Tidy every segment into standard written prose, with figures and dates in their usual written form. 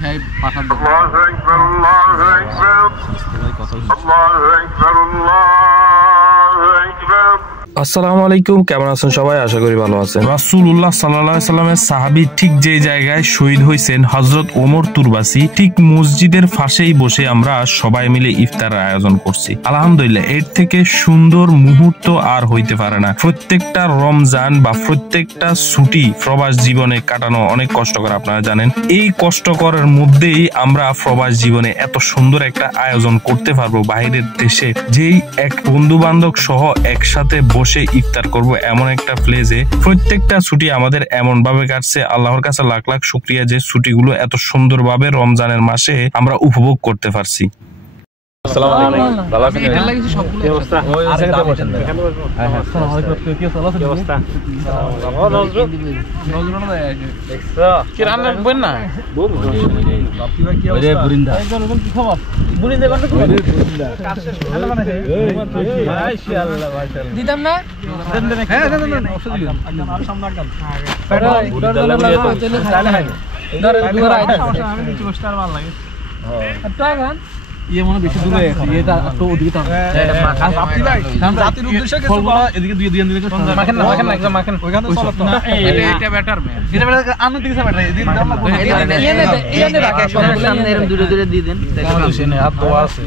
খাই পাঠান দেব। আসসালামু আলাইকুম, কেমন আছেন সবাই? আশা করি ভালো আছেন। রাসূলুল্লাহ সাল্লাল্লাহু আলাইহি সাল্লামের সাহাবী ঠিক যে জায়গায় শহীদ হয়েছেন হযরত ওমর তুরবাসী, ঠিক মসজিদের পাশেই বসে আমরা সবাই মিলে ইফতারের আয়োজন করছি। আলহামদুলিল্লাহ, এর থেকে সুন্দর মুহূর্ত আর হইতে পারে না। প্রত্যেকটা রমজান বা প্রত্যেকটা ছুটি প্রবাস জীবনে কাটানো অনেক কষ্টকর, আপনারা জানেন। এই কষ্টকরের মধ্যেই আমরা প্রবাস জীবনে এত সুন্দর একটা আয়োজন করতে পারবো বাইরের দেশে, যেই এক বন্ধু বান্ধব সহ একসাথে বসে ইফতার করব এমন একটা প্লেসে। প্রত্যেকটা ছুটি আমাদের এমন ভাবে কাটছে, আল্লাহর কাছে লাখ লাখ শুকরিয়া যে ছুটিগুলো এত সুন্দরভাবে রমজানের মাসে আমরা উপভোগ করতে পারছি। আসসালামু আলাইকুম, ভালো আছেন? এটা লাগি সবগুলো কি অবস্থা? ওই জায়গাতে বসেন। হ্যাঁ হ্যাঁ, আসসালামু আলাইকুম, কি অবস্থা? ভালো নজরুল নজরুল না দেখছো কি রান্না বল না বল বাপি ভাই কি অবস্থা? ওরে বুরিন্দা একজন কি খবর? বুরিন্দা কোন খবর? বুরিন্দা কাজ শেষ ভালো বানাইছে। মাশাআল্লাহ মাশাআল্লাহ দিতাম না দেন দেন। হ্যাঁ দেন দেন ওষুধ দিলাম একদম আর সামনে একদম। পেট বুরিন্দা লাগলে চলে চাইলে খাই ধর দুবার আইতে সমস্যা আমি নিচে বসতে আর ভালো লাগে। হ্যাঁ আচ্ছা গান ये মনে বেশি দূরে আছে, এটা তো ওদিকে টান এটা মাখান আপনি ভাই জাতির উদ্দেশ্যে কিছু বলা, এদিকে দুই দিন দিকে মাখান না মাখান না একদম মাখান ওইখানে চলো তো না। এটা বেটার মে এটা বেটার আনো দিকে বেটার এদিন দাম লাগবে এনে রাখে সবার সামনে এরকম দূরে দূরে দিয়ে দেন। কোন দোষে নেই, হাত দোয়া আছে।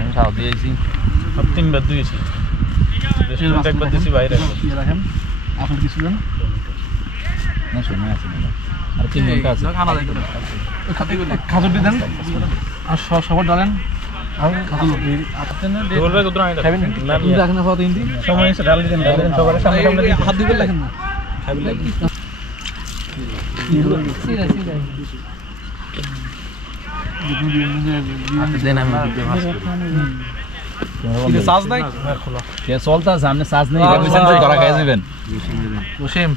আমি খাও দিয়েছি সব তিনবার দিয়েছি, রেস্টুরেন্ট একবার দিয়েছি, বাইরে রাখেন আপনি কিছু দেন না শোনা আছে আর 3 ঘন্টা আছে খানা যাইতে না। খাজুর দেন আর সবার ডালেন আর খাজুর আপনি না বলবে কত আইটা খাবেন না তুমি রাখেন না কত ইন্দি সময় এসে ডাল দিবেন ডালেন সবার সামনে সামনে হাত দিবেন রাখেন না খাবেন লাগি সিরা সিরা দেন আমি দিতে পারছি কি সাজ নাই খোলা কে চলতা সামনে সাজ নেই রেমিশন তো করা খাই যাবেন ওসেম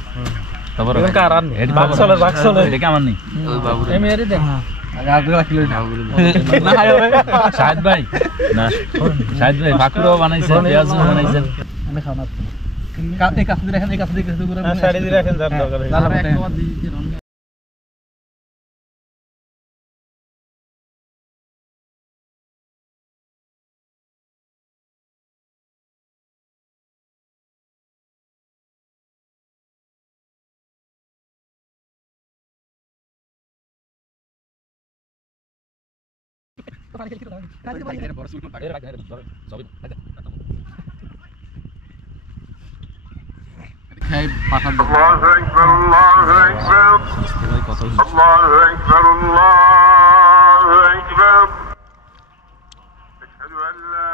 তারপর কারান বাক্সলে বাক্সলে এটা কেমন নেই ওই বাবু আমি আরে দেখ আগে রাখিল না শাহিদ ভাই না শাহিদ ভাই বাকুরো বানাইছে পেঁয়াজ বানাইছেন আমি খানা কাটে কাটে রাখেন এই কাটে কাটে করে শাড়ি দিয়ে রাখেন যার দরকার লাল একবার দিয়ে রং খাই পাঠান দেব। আল্লাহু আকবার আল্লাহু আকবার আল্লাহু আকবার আল্লাহু আকবার আশহাদু আন লা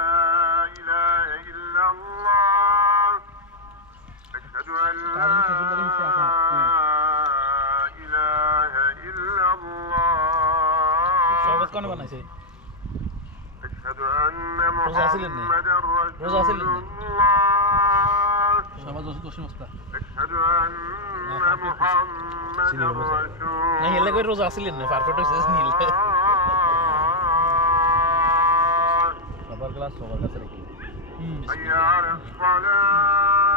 ইলাহা ইল্লাল্লাহ আশহাদু আন লা ইলাহা ইল্লাল্লাহ। শরবত কোন বানাইছে? আশহাদু আন্না মুহাম্মাদার রাসূলুল্লাহ। সমাজ দোষী অবস্থা আশহাদু আন্না মুহাম্মাদার রাসূল না এলে কই রোজা আসিলেন না পারফেক্ট হইছে নীল সবার ক্লাস সবার কাছে রাখি আয়া আলাস সালাত